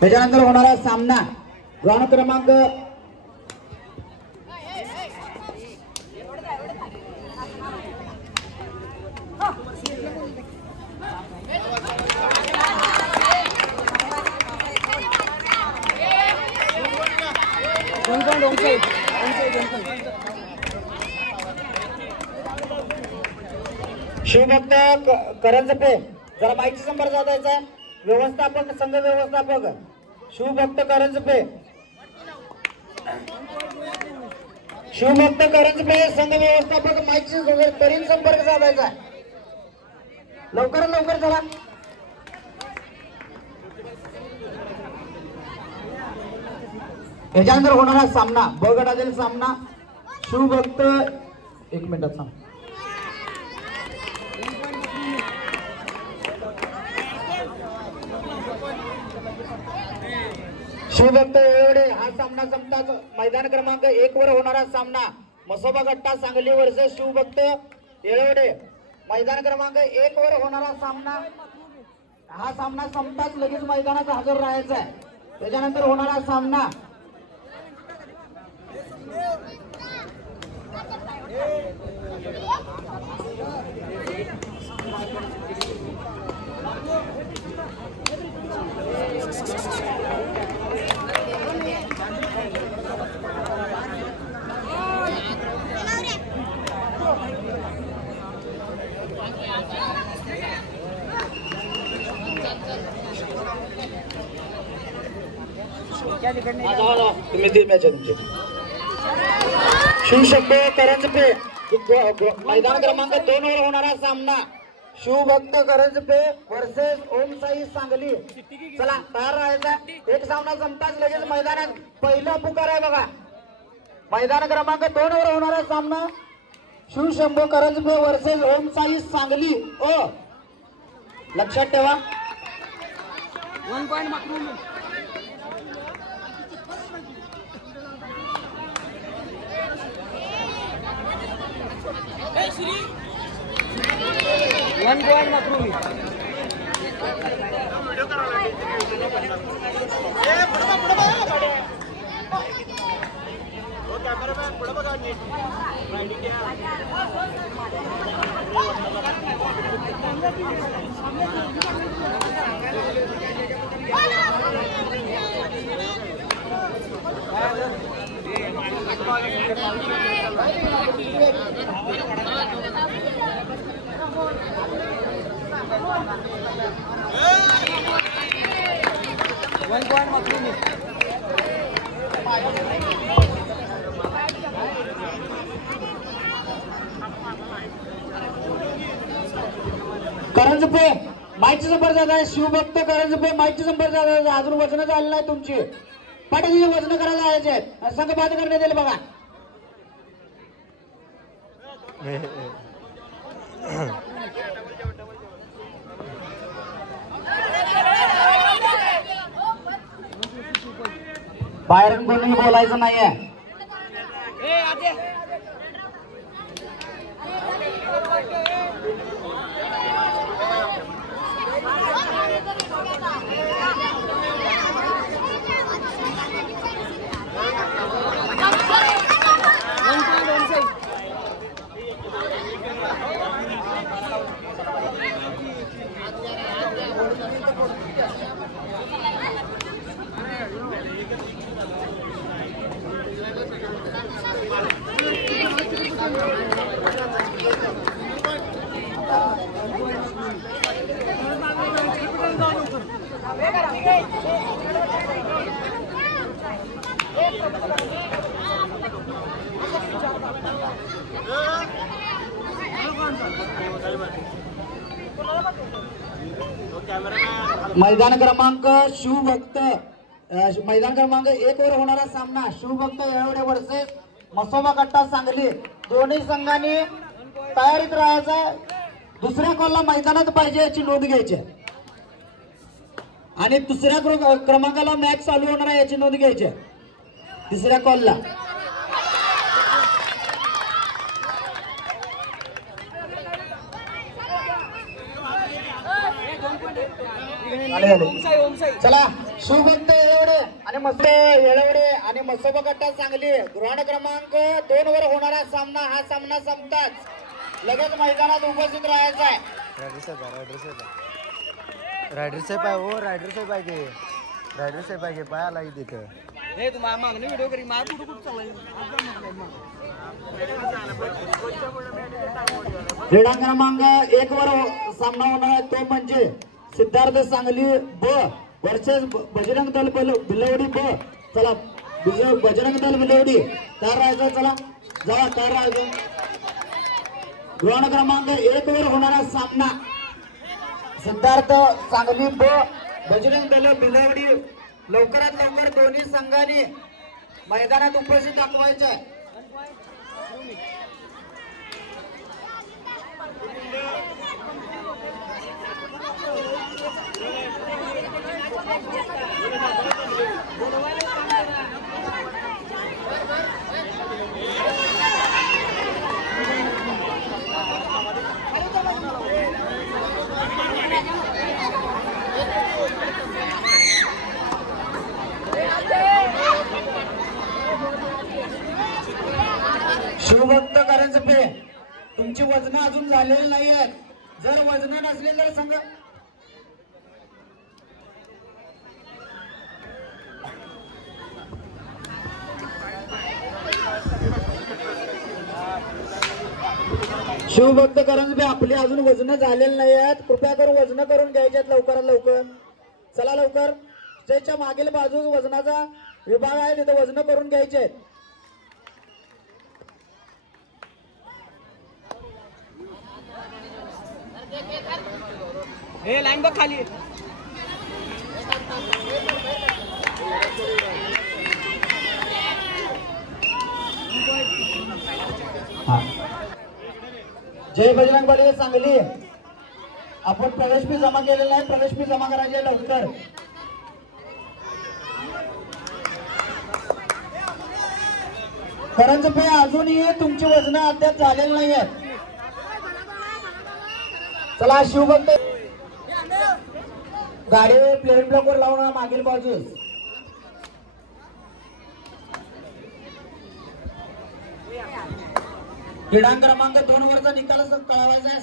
त्याच्यानंतर होणारा सामना राऊंड क्रमांक शिवभक्त करंजपे जरा माहिती संपर्क साधायचा व्यवस्थापक संघ व्यवस्थापक शिवभक्त करंजपे संघ व्यवस्थापक माहिती तरी संपर्क साधायचा लवकर लवकर चला. याच्यानंतर होणारा सामना ब गटातील सामना शिवभक्त एक मिनिटात सांग शिवभक्त येळवडे हा सामना संपताच मैदान क्रमांक 1 वर होणारा सामना मसोबा गट्टा सांगली वर्सेस शिवभक्त येळवडे मैदान क्रमांक 1 वर होणारा सामना हा सामना संपताच लगेच मैदानात हजर राहायचा आहे. त्याच्यानंतर होणारा सामना शिवशंभो करंजपे मैदान क्रमांक 2 वर होणारा सामना शिवभक्त करंजपे वर्सेस ओम साई सांगली. चला तयार राहायचा. एक सामना संपताच लगेच मैदानात पहिला पुकार आहे बघा. मैदान क्रमांक 2 वर होणारा सामना शिवशंभो करंजपे वर्सेस ओम साई सांगली. ओ लक्षात ठेवा. 1 पॉइंट मागून 1 पॉइंट मागून करंजपे माहिती संपर्क आहे. शिवभक्त करंजपे माहिती संपर्क आहे. अजून वजन झाली नाही तुमची. पाठीची वजन करायला यायचे संघ बाद करण्यात येईल बघा. बाहेर कोणी बोलायचं नाहीये. मैदान क्रमांक शिवभक्त मैदान क्रमांक 1 वर होणारा सामना शिवभक्त येळवडे वर्सेस मसोबा कट्टा सांगली. दोन्ही संघांनी तयारीत राहायचा. दुसऱ्या कॉलला मैदानात पाहिजे याची नोंद घ्यायची आणि दुसऱ्या क्रमांकाला मॅच चालू होणार आहे याची नोंद घ्यायची. तिसऱ्या कॉलला चला शिवभक्त येळवडे आणि मस्त येळवडे आणि मसोबा गट्टा सांगली गृहाण क्रमांक 2 वर होणारा सामना हा सामना संपताच लगेच मैदानात उपस्थित राहायचा आहे. रायडर साहेब आहे हो, रायडर साहेब आहे की रायडर साहेब आहे की पाय आला तिथं. हे तुम्हाला मागणी व्हिडिओ करी माझ्या कुठं चाललाय क्रीडा क्रमांक 1 वर सामना होणार आहे तो म्हणजे सिद्धार्थ सांगली ब वर्सेस बजरंग दल बिलवडी ब. चला बजरंग दल बिलवडी तयार राहायचं. चला जावा तयार राहायचं. गृहाण क्रमांक 1 वर होणारा सामना सिद्धार्थ सांगली ब बजरंग दल बिलवडी. लवकरात लवकर दोन्ही संघांनी मैदानात उपस्थित दाखवायचं आहे. शिवभक्त करंजपे तुमची वजन अजून झालेली नाही आहेत. जर वजन नसले तर संघ शिवभक्त करंजपे आपली अजून वजन झालेली नाही आहेत. कृपया करून वजन करून घ्यायचे आहेत लवकरात लवकर. चला लवकर. स्टेजच्या मागील बाजूस वजनाचा विभाग आहे तिथे वजन करून घ्यायचे आहेत. हे लाईन बघ खाली. जय बजरंग बली सांगली. आपण प्रवेश फी जमा केलेला आहे. प्रवेश फी जमा करायची लवकर. करंजपे अजूनही तुमची वजन अद्याप झालेली नाही आहेत. चला शिवभक्त गाडी प्लेन ब्लॉक वर लावून मागील बाजूस. क्रीडा क्रमांक 2 वरचा निकाल कळवायचा आहे.